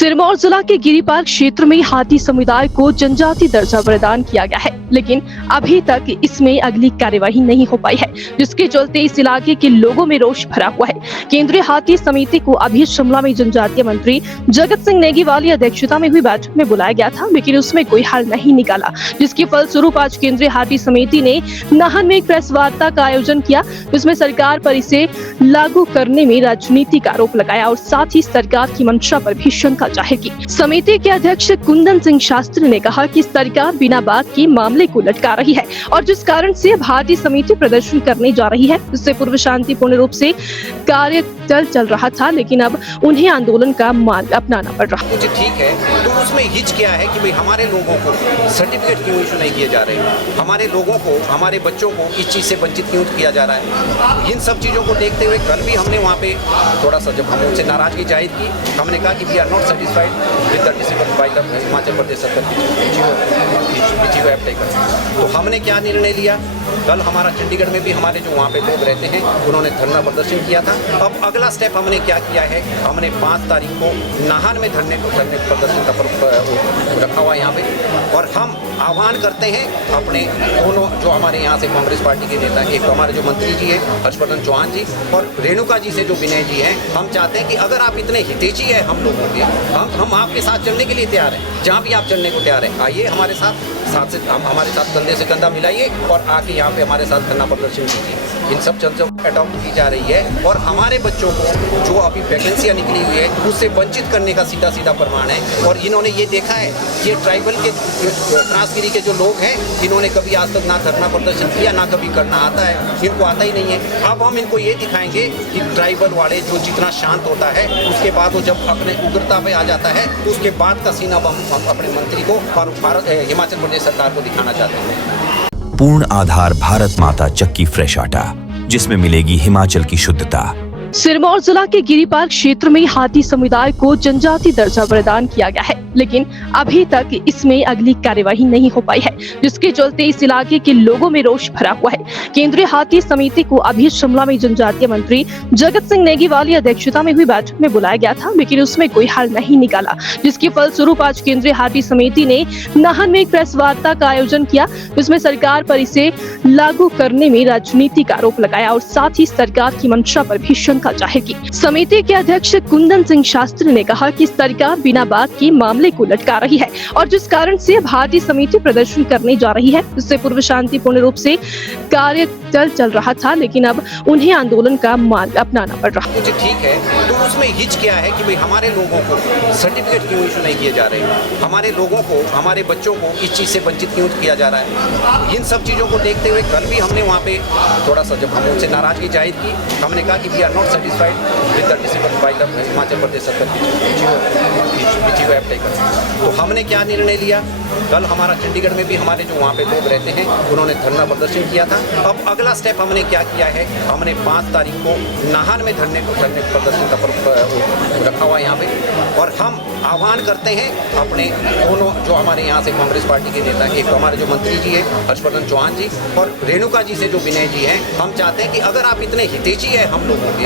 सिरमौर जिला के गिरिपार क्षेत्र में हाथी समुदाय को जनजाति दर्जा प्रदान किया गया है, लेकिन अभी तक इसमें अगली कार्यवाही नहीं हो पाई है, जिसके चलते इस इलाके के लोगों में रोष भरा हुआ है। केंद्रीय हाथी समिति को अभी शिमला में जनजातीय मंत्री जगत सिंह नेगी वाली अध्यक्षता में हुई बैठक में बुलाया गया था, लेकिन उसमें कोई हल नहीं निकाला, जिसके फलस्वरूप आज केंद्रीय हाथी समिति ने नाहन में एक प्रेस वार्ता का आयोजन किया। इसमें सरकार पर इसे लागू करने में राजनीति का आरोप लगाया और साथ ही सरकार की मंशा पर भी शंका जाहेगी। समिति के अध्यक्ष कुंदन सिंह शास्त्री ने कहा कि सरकार बिना बात के मामले को लटका रही है और जिस कारण से भारतीय समिति प्रदर्शन करने जा रही है, इससे पूर्व शांतिपूर्ण रूप से कार्य चल रहा था, लेकिन अब उन्हें आंदोलन का मार्ग अपनाना पड़ रहा है। मुझे ठीक है, तो उसमें हिच क्या है कि भाई हमारे लोगों को सर्टिफिकेट क्यों इशू नहीं किए जा रहे, हमारे लोगों को, हमारे बच्चों को इस चीज़ से वंचित क्यों किया जा रहा है। इन सब चीज़ों को देखते हुए कल भी हमने वहाँ पे थोड़ा सा जब हम उनसे नाराजगी जाहिर की, हमने कहा कि we are not satisfied with the decision by the Himachal Pradesh सरकार टेकन। तो हमने क्या निर्णय लिया, कल हमारा चंडीगढ़ में भी हमारे जो वहाँ पे लोग रहते हैं उन्होंने धरना प्रदर्शन किया था। अब अगला स्टेप हमने क्या किया है, हमने 5 तारीख को नाहन में धरने प्रदर्शन का रखा हुआ यहाँ पे, और हम आह्वान करते हैं अपने दोनों जो हमारे यहाँ से कांग्रेस पार्टी के नेता, एक तो हमारे जो मंत्री जी हैं हर्षवर्धन चौहान जी और रेणुका जी से जो विनय जी हैं, हम चाहते हैं कि अगर आप इतने हितैषी हैं हम लोगों के, हम आपके साथ चलने के लिए तैयार हैं, जहाँ भी आप चलने को तैयार हैं, आइए हमारे साथ से हमारे साथ कंधे से कंधा मिलाइए और आके यहाँ पे हमारे साथ धरना प्रदर्शन कीजिए। इन सब चीज़ों को अडॉप्ट की जा रही है और हमारे बच्चों को जो अभी वैकेंसियाँ निकली हुई है उससे वंचित करने का सीधा सीधा प्रमाण है। और इन्होंने ये देखा है कि ट्राइबल के ट्रांसगिरी के जो लोग हैं, इन्होंने कभी आज तक ना धरना प्रदर्शन किया, ना कभी करना आता है, इनको आता ही नहीं है। अब हम इनको ये दिखाएंगे कि ट्राइबल वाले जो जितना शांत होता है उसके बाद वो जब अपने उग्रता पे आ जाता है, उसके बाद का सीना हम अपने मंत्री को और हिमाचल प्रदेश सरकार को दिखाना चाहते हैं। पूर्ण आधार भारत माता चक्की फ्रेश आटा, जिसमें मिलेगी हिमाचल की शुद्धता। सिरमौर जिला के गिरिपार क्षेत्र में हाथी समुदाय को जनजाति दर्जा प्रदान किया गया है, लेकिन अभी तक इसमें अगली कार्यवाही नहीं हो पाई है, जिसके चलते इस इलाके के लोगों में रोष भरा हुआ है। केंद्रीय हाथी समिति को अभी शिमला में जनजातीय मंत्री जगत सिंह नेगी वाली अध्यक्षता में हुई बैठक में बुलाया गया था, लेकिन उसमें कोई हल नहीं निकाला, जिसके फलस्वरूप आज केंद्रीय हाथी समिति ने नाहन में एक प्रेस वार्ता का आयोजन किया। इसमें सरकार पर इसे लागू करने में राजनीति का आरोप लगाया और साथ ही सरकार की मंशा पर भी शंका जाहेगी। समिति के अध्यक्ष कुंदन सिंह शास्त्री ने कहा कि सरकार बिना बात के मामले को लटका रही है और जिस कारण से भारतीय समिति प्रदर्शन करने जा रही है, इससे पूर्व शांतिपूर्ण रूप से कार्य चल रहा था, लेकिन अब उन्हें आंदोलन का मार्ग अपनाना पड़ रहा है। मुझे ठीक है, तो उसमें हिच क्या है कि भाई हमारे लोगों को सर्टिफिकेट क्यों इशू नहीं किए जा रहे, हमारे लोगों को, हमारे बच्चों को इस चीज़ से वंचित क्यों किया जा रहा है। इन सब चीज़ों को देखते हुए कल भी हमने वहाँ पे थोड़ा सा जब हम उनसे नाराजगी जाहिर की, हमने कहा कि we are not satisfied with the decision by the Himachal Pradesh सरकार टेकन। तो हमने क्या निर्णय लिया, कल हमारा चंडीगढ़ में भी हमारे जो वहाँ पे लोग रहते हैं उन्होंने धरना प्रदर्शन किया था। अब अगला स्टेप हमने क्या किया है, हमने 5 तारीख को नाहन में धरने प्रदर्शन का रखा हुआ यहाँ पे, और हम आह्वान करते हैं अपने दोनों जो हमारे यहाँ से कांग्रेस पार्टी के नेता, एक तो हमारे जो मंत्री जी हैं हर्षवर्धन चौहान जी और रेणुका जी से जो विनय जी हैं, हम चाहते हैं कि अगर आप इतने हितैषी हैं हम लोगों के,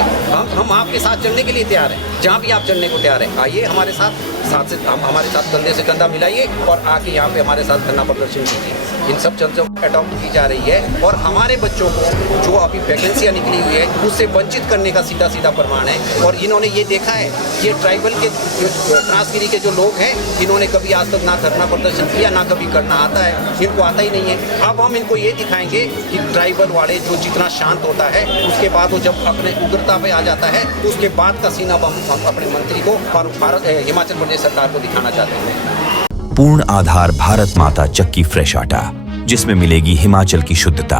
हम आपके साथ चलने के लिए तैयार हैं, जहाँ भी आप चलने को तैयार हैं, आइए हमारे साथ से हमारे साथ कंधे से कंधा मिलाइए और आके यहाँ पे हमारे साथ धरना प्रदर्शन कीजिए। इन सब चीज़ों को अडॉप्ट की जा रही है और हमारे बच्चों को जो अभी वैकेंसियाँ निकली हुई है उससे वंचित करने का सीधा सीधा प्रमाण है। और इन्होंने ये देखा है कि ट्राइबल के ट्रांसगिरी के जो लोग हैं, इन्होंने कभी आज तक ना धरना प्रदर्शन किया, ना कभी करना आता है, इनको आता ही नहीं है। अब हम इनको ये दिखाएंगे कि ट्राइबल वाले जो जितना शांत होता है, उसके बाद वो जब अपने उग्रता पे आ जाता है, उसके बाद का सीना हम अपने मंत्री को और हिमाचल प्रदेश सरकार को दिखाना चाहते हैं। पूर्ण आधार भारत माता चक्की फ्रेश आटा, जिसमें मिलेगी हिमाचल की शुद्धता।